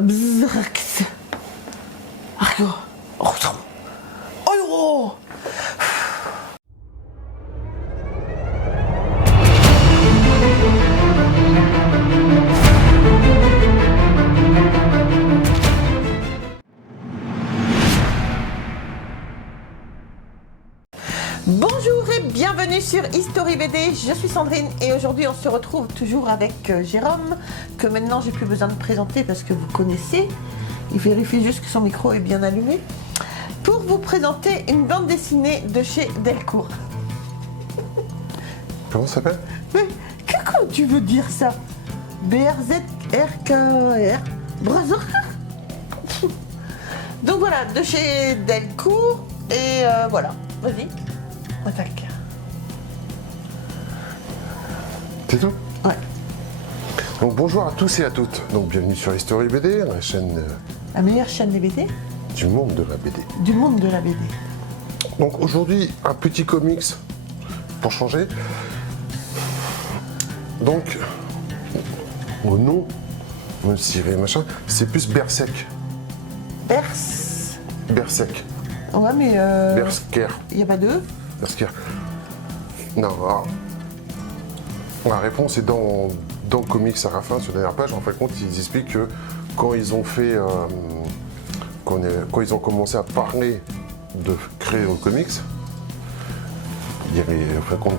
Bzzrx. Aïe. Oh, oh. Bonjour et bienvenue sur History BD, je suis Sandrine et aujourd'hui on se retrouve toujours avec Jérôme, que maintenant j'ai plus besoin de présenter parce que vous connaissez, il vérifie juste que son micro est bien allumé, pour vous présenter une bande dessinée de chez Delcourt. Comment ça s'appelle? Mais comment tu veux dire ça? BRZRKR Brother. Donc voilà, de chez Delcourt et voilà, vas-y. Attaque. C'est tout? Ouais. Donc bonjour à tous et à toutes. Donc bienvenue sur History BD, la chaîne La meilleure chaîne des BD du monde de la BD. du monde de la BD. Donc aujourd'hui, un petit comics pour changer. Donc, au nom, même si machin, c'est plus Berserk. Berserk. Ouais, mais Berserker. il n'y a pas deux. Berserker. Non, alors, la réponse est dans le comics à la fin, sur la dernière page. En fin de compte, ils expliquent que quand ils ont fait, quand ils ont commencé à parler de créer le comics, il y avait, en fin de compte,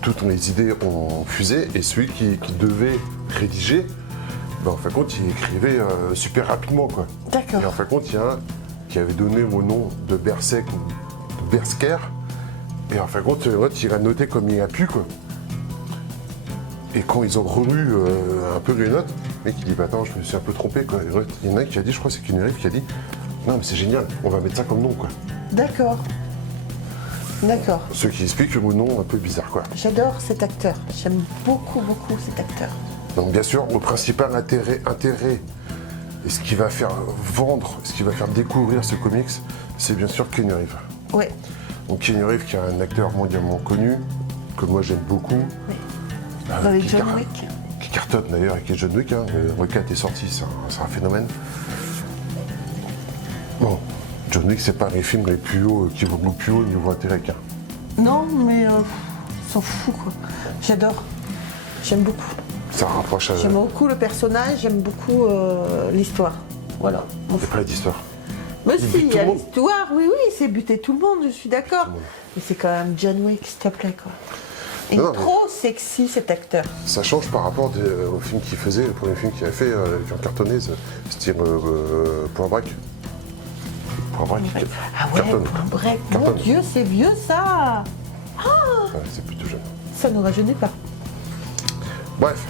toutes les idées ont fusé et celui qui devait rédiger, ben, en fin de compte, il écrivait super rapidement, quoi. D'accord. Et en fin de compte, il y a un qui avait donné au nom de Berserk ou de Berserker. Et en fin de compte, l'autre, il a noté comme il a pu, quoi. Et quand ils ont relu un peu les notes, le mec il dit bah attends, je me suis un peu trompé, quoi. Et il y en a un qui a dit, je crois que c'est Kenurif qui a dit non mais c'est génial, on va mettre ça comme nom, quoi. D'accord. D'accord. Ce qui explique le nom un peu bizarre, quoi. J'adore cet acteur. J'aime beaucoup, beaucoup cet acteur. Donc bien sûr, le principal intérêt et ce qui va faire vendre, ce qui va faire découvrir ce comics, c'est bien sûr Kenurif. Ouais. Donc Kenurif qui est un acteur mondialement connu, que moi j'aime beaucoup. Oui. Dans les qui John Wick. Qui cartonne d'ailleurs avec les John Wick, hein. Le 4 est sorti, c'est un phénomène. Bon, John Wick c'est pas les films les plus hauts, qui vont le plus haut niveau intérêt qu'un. Non, mais s'en fout, quoi. J'adore. J'aime beaucoup. Ça rapproche à... J'aime beaucoup le personnage, j'aime beaucoup l'histoire. Voilà. Il n'y a pas d'histoire. Mais Il si, bute il tout y a le monde. l'histoire, oui, c'est buter tout le monde, je suis d'accord. Mais c'est quand même John Wick, s'il te plaît, quoi. Il Non, est non, trop sexy, cet acteur. Ça change par rapport au film qu'il faisait, le premier film qu'il avait fait, qui a cartonné, style Point Break. Point Break. Ah ouais, Cartonne. Point Break. Mon Cartonne. Dieu, c'est vieux, ça. Ouais, c'est plutôt jeune. Ça ne rajeunit pas. Bref,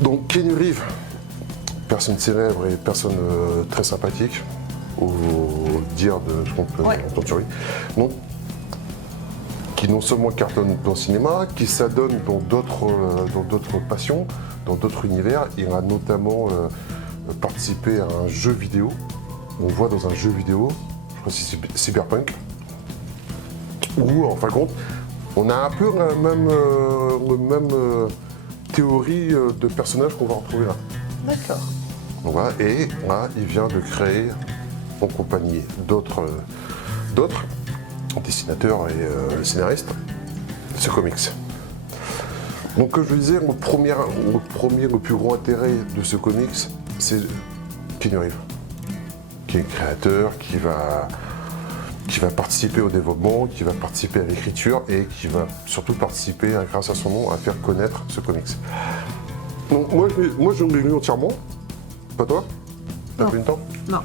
donc Keanu Reeves, personne célèbre et personne très sympathique, au dire de ce qu'on peut entendre sur lui. Donc, qui non seulement cartonne dans le cinéma, qui s'adonne dans d'autres passions, dans d'autres univers. Il a notamment participé à un jeu vidéo. On voit dans un jeu vidéo, je crois que c'est Cyberpunk, où en fin de compte, on a un peu la même théorie de personnage qu'on va retrouver là. D'accord. Donc voilà, et là, il vient de créer, en compagnie d'autres dessinateurs et scénaristes, ce comics. Donc comme je le disais, le plus gros intérêt de ce comics, c'est Keanu Reeves, qui est créateur, qui va participer au développement, qui va participer à l'écriture et qui va surtout participer, grâce à son nom, à faire connaître ce comics. Donc moi je l'ai lu entièrement, pas toi? T'as Non. pris le temps? Non.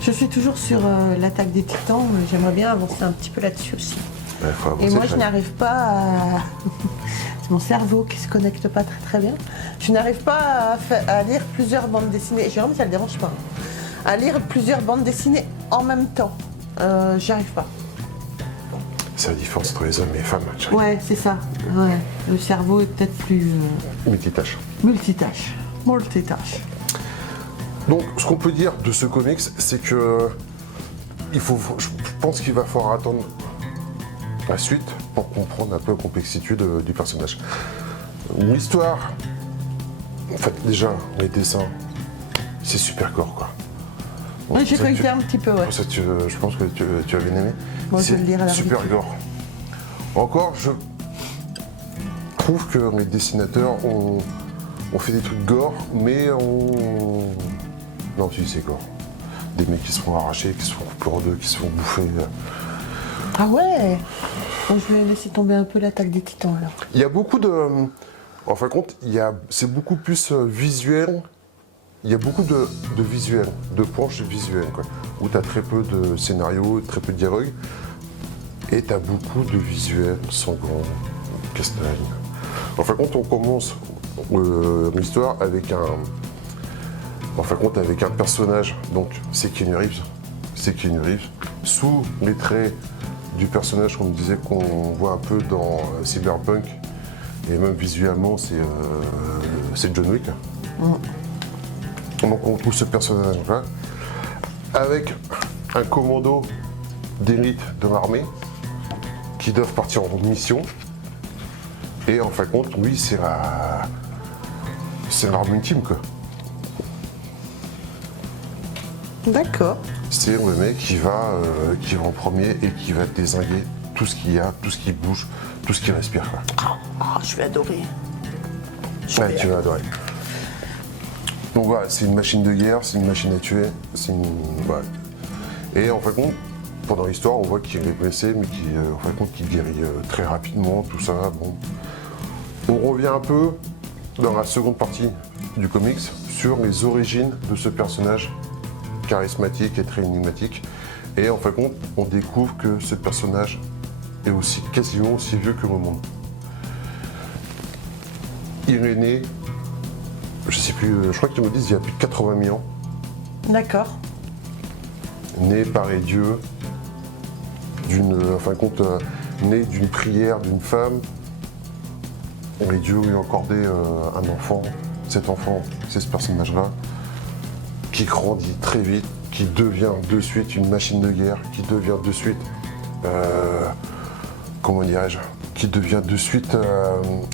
Je suis toujours sur l'attaque des titans, mais j'aimerais bien avancer un petit peu là-dessus aussi. Ouais, faut avancer, Et moi, je ça. n'arrive pas à... C'est mon cerveau qui se connecte pas très très bien. Je n'arrive pas à lire plusieurs bandes dessinées. Jérôme, ça le dérange pas. À lire plusieurs bandes dessinées en même temps. J'y arrive pas. C'est la différence entre les hommes et les femmes. Tu Ouais, c'est ça. Ouais. Le cerveau est peut-être plus multitâche. multitâche. Multitâche. Donc, ce qu'on peut dire de ce comics, c'est que je pense qu'il va falloir attendre la suite pour comprendre un peu la complexité du personnage. L'histoire, En fait, déjà, les dessins, c'est super gore, quoi. Bon, Oui, j'ai ça, feuilleté un petit peu, ouais. ça, je pense que tu as bien aimé. Moi, je vais le lire à la super gore. Encore, je trouve que les dessinateurs ont fait des trucs gore, mais on... Non, tu dis c'est gore. Des mecs qui se font arracher, qui se font couper en deux, qui se font bouffer. Ah ouais. Bon, je vais laisser tomber un peu l'attaque des titans, alors. Il y a beaucoup de... En fin de compte, c'est beaucoup plus visuel. Il y a beaucoup de visuels, de planches visuelles, quoi. Où tu as très peu de scénarios, très peu de dialogue. Et tu as beaucoup de visuels sanglants, castagne. En fin de compte, on commence l'histoire avec avec un personnage, donc c'est Keanu Reeves. C'est Keanu Reeves. Sous les traits du personnage, comme je disais, qu'on voit un peu dans Cyberpunk, et même visuellement, c'est John Wick. Donc on trouve ce personnage-là, avec un commando d'élite de l'armée, qui doivent partir en mission. Et en fin de compte, oui, c'est l'arme ultime, quoi. D'accord. C'est le mec qui va en premier et qui va dézinguer tout ce qu'il y a, tout ce qui bouge, tout ce qui respire, quoi. Ah, je vais adorer. Ouais, tu vas adorer. Donc voilà, c'est une machine de guerre, c'est une machine à tuer, voilà. Et en fin de compte, pendant l'histoire, on voit qu'il est blessé, mais qu'il guérit très rapidement, tout ça. Bon. On revient un peu dans la seconde partie du comics sur les origines de ce personnage charismatique et très énigmatique. Et en fin de compte, on découvre que ce personnage est quasiment aussi vieux que le monde. Il est né, je sais plus, je crois qu'ils me disent il y a plus de 80 000 ans. D'accord. Né par les dieux, né d'une prière d'une femme. Les dieux lui ont accordé un enfant. Cet enfant, c'est ce personnage-là, qui grandit très vite, qui devient de suite une machine de guerre, qui devient de suite, qui devient de suite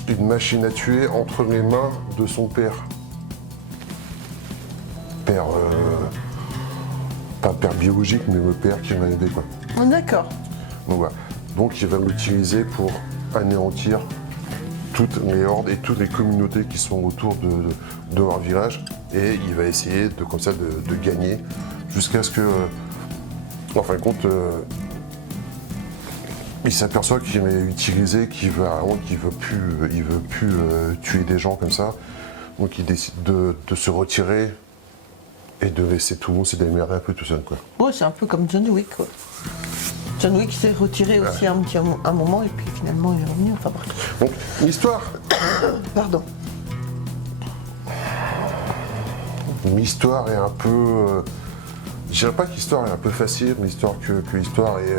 une machine à tuer entre les mains de son père. Pas un père biologique, mais le père qui l'a aidé, quoi. D'accord. Donc voilà. Donc il va l'utiliser pour anéantir toutes les hordes et toutes les communautés qui sont autour de leur village. Et il va essayer de gagner jusqu'à ce que, en fin de compte, il s'aperçoit qu'il est utilisé, qu'il veut plus tuer des gens comme ça. Donc il décide de se retirer et de laisser tout le monde se démerder un peu tout seul, quoi. Ouais, c'est un peu comme John Wick, quoi. John Wick s'est retiré aussi un moment et puis finalement il est revenu. Enfin bref. Donc l'histoire. Pardon. L'histoire est un peu. Je dirais pas que l'histoire est un peu facile, mais que l'histoire est.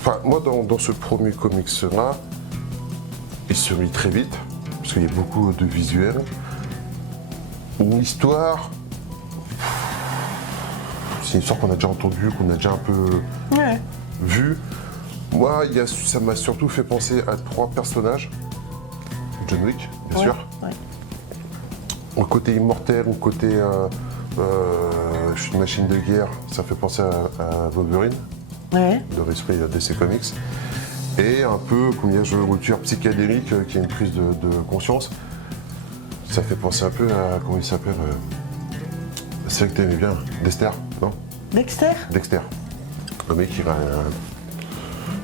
Enfin, moi dans ce premier comics-là, il se lit très vite, parce qu'il y a beaucoup de visuels. L'histoire. C'est une histoire qu'on a déjà entendue, qu'on a déjà un peu vue. Moi, ça m'a surtout fait penser à 3 personnages. John Wick, bien sûr. Ouais. Au côté immortel, au côté je suis une machine de guerre, ça fait penser à Wolverine, de l'esprit DC Comics. Et un peu comme il y a le tueur psychédélique qui a une prise de conscience, ça fait penser un peu à, comment il s'appelle, c'est vrai que t'aimais bien, Dexter, non? Dexter. Le mec,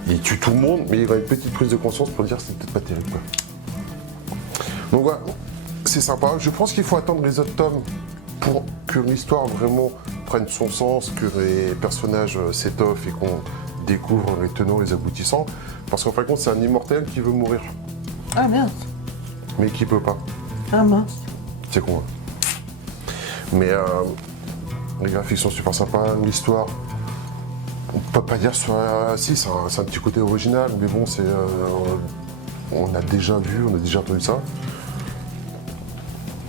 il tue tout le monde, mais il a une petite prise de conscience pour dire que c'est peut-être pas terrible, quoi. Donc voilà, c'est sympa. Je pense qu'il faut attendre les autres tomes pour que l'histoire vraiment prenne son sens, que les personnages s'étoffent et qu'on découvre les tenants et les aboutissants. Parce qu'en fin de compte, c'est un immortel qui veut mourir. Ah mince. Mais qui peut pas. Ah mince. C'est con, hein. Mais les graphiques sont super sympas, l'histoire, on peut pas dire si, c'est un petit côté original, mais bon, on a déjà vu, on a déjà entendu ça.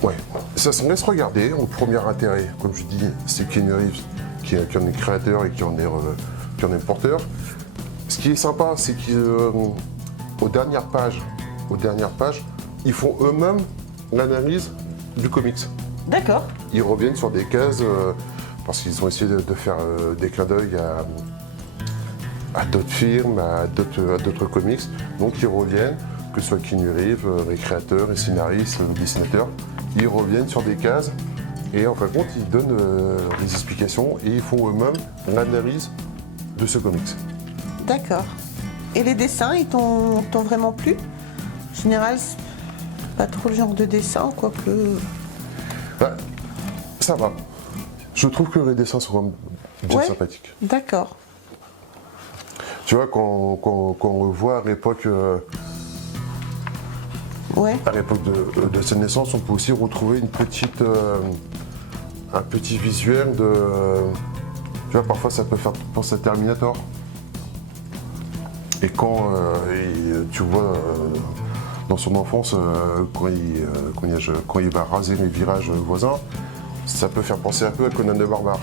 Ouais, ça se laisse regarder. Le premier intérêt, comme je dis, c'est Keanu Reeves qui en est créateur et qui en est porteur. Ce qui est sympa, c'est qu'aux dernières pages, ils font eux-mêmes l'analyse du comics. D'accord. Ils reviennent sur des cases parce qu'ils ont essayé de faire des clins d'œil à d'autres films, à d'autres comics. Donc ils reviennent, que ce soit Keanu Reeves, les créateurs, les scénaristes, les dessinateurs, ils reviennent sur des cases et en fin de compte ils donnent des explications et ils font eux-mêmes l'analyse de ce comics. D'accord. Et les dessins, ils t'ont vraiment plu? En général, c'est pas trop le genre de dessin, quoique... Bah, ça va. Je trouve que les dessins sont vraiment bien sympathiques. D'accord. Tu vois, quand on voit à l'époque de sa naissance, on peut aussi retrouver un petit visuel de... tu vois, parfois ça peut faire penser à Terminator. Et quand tu vois dans son enfance, quand il va raser les virages voisins, ça peut faire penser un peu à Conan le Barbare.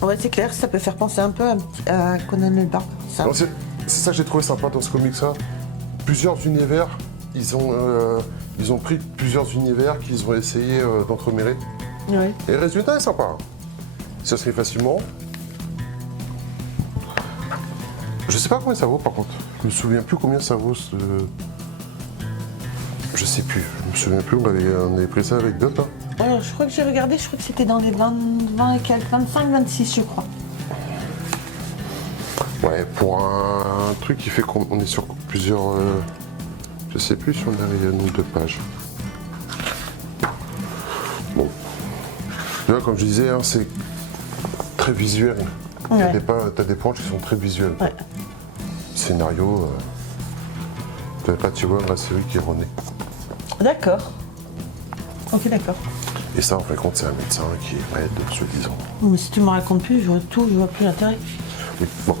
Ouais, c'est clair, ça peut faire penser un peu à Conan le Barbare. C'est ça que j'ai trouvé sympa dans ce comic-là. Plusieurs univers, ils ont pris plusieurs univers qu'ils ont essayé d'entremêler. Ouais. Et le résultat est sympa. Ça se fait facilement. Je sais pas combien ça vaut par contre. Je me souviens plus combien ça vaut. Je sais plus. Je me souviens plus. On avait pris ça avec d'autres. Hein. Alors, je crois que j'ai regardé, je crois que c'était dans les 20 et quelques, 25, 26 je crois. Ouais, pour un truc qui fait qu'on est sur plusieurs... je sais plus si on avait un nombre de pages. Bon. Tu vois, comme je disais, hein, c'est très visuel. Ouais. T'as des planches qui sont très visuelles. Ouais. Scénario, t'avais pas tu vois la série qui renaît. D'accord. Ok, d'accord. Et ça, en fin de compte, c'est un médecin qui est maître, soi-disant. Mais si tu me racontes plus, je vois tout, je vois plus l'intérêt. Oui, bon.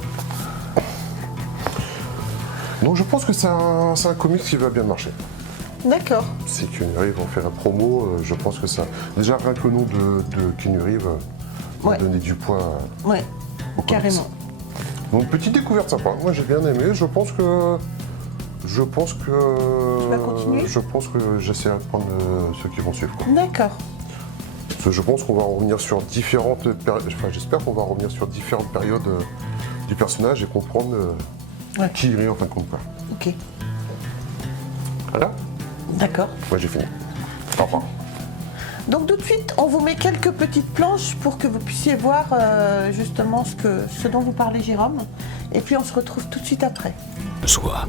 Donc je pense que c'est un comics qui va bien marcher. D'accord. Si Keanu Reeves vont faire la promo, je pense que ça... Déjà, rien que le nom de Keanu Reeves va donner du poids Ouais, au comics. carrément. Donc petite découverte sympa. Moi j'ai bien aimé. Je pense que Tu vas continuer ? je pense que j'essaierai de prendre ceux qui vont suivre. D'accord. Parce que je pense qu'on va revenir sur différentes périodes. Enfin, j'espère qu'on va revenir sur différentes périodes du personnage et comprendre qui il est en fin de compte. Ok. Voilà. D'accord. Moi j'ai fini. Au revoir. Donc tout de suite, on vous met quelques petites planches pour que vous puissiez voir justement ce dont vous parlez, Jérôme. Et puis on se retrouve tout de suite après. Soit.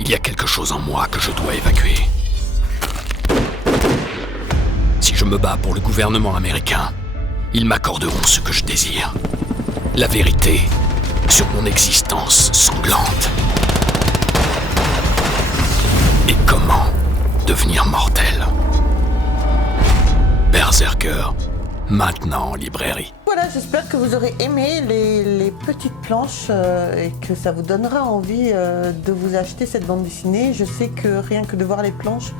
Il y a quelque chose en moi que je dois évacuer. Si je me bats pour le gouvernement américain, ils m'accorderont ce que je désire. La vérité sur mon existence sanglante. Et comment devenir mortel. Berserker, maintenant en librairie. Voilà, j'espère que vous aurez aimé les petites planches et que ça vous donnera envie de vous acheter cette bande dessinée. Je sais que rien que de voir les planches,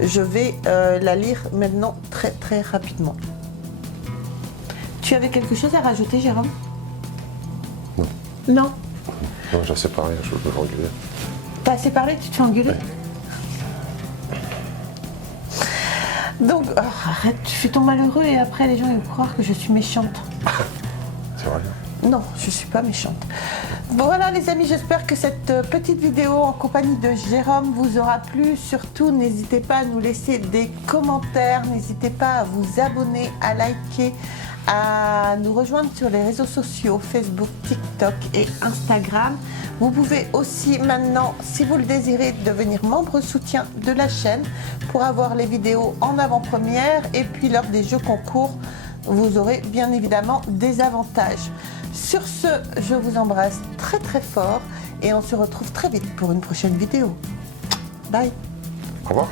je vais la lire maintenant très très rapidement. Tu avais quelque chose à rajouter, Jérôme? Non. Non. Non, je sais pas rien, je veux engueuler. T'as assez parlé, tu te fais engueuler? Ouais. Donc, arrête, tu fais ton malheureux et après les gens ils vont croire que je suis méchante. C'est vrai. Non, je suis pas méchante. Bon, voilà les amis, j'espère que cette petite vidéo en compagnie de Jérôme vous aura plu. Surtout, n'hésitez pas à nous laisser des commentaires, n'hésitez pas à vous abonner, à liker, à nous rejoindre sur les réseaux sociaux, Facebook, TikTok et Instagram. Vous pouvez aussi maintenant, si vous le désirez, devenir membre soutien de la chaîne pour avoir les vidéos en avant-première et puis lors des jeux concours, vous aurez bien évidemment des avantages. Sur ce, je vous embrasse très très fort et on se retrouve très vite pour une prochaine vidéo. Bye. Au revoir.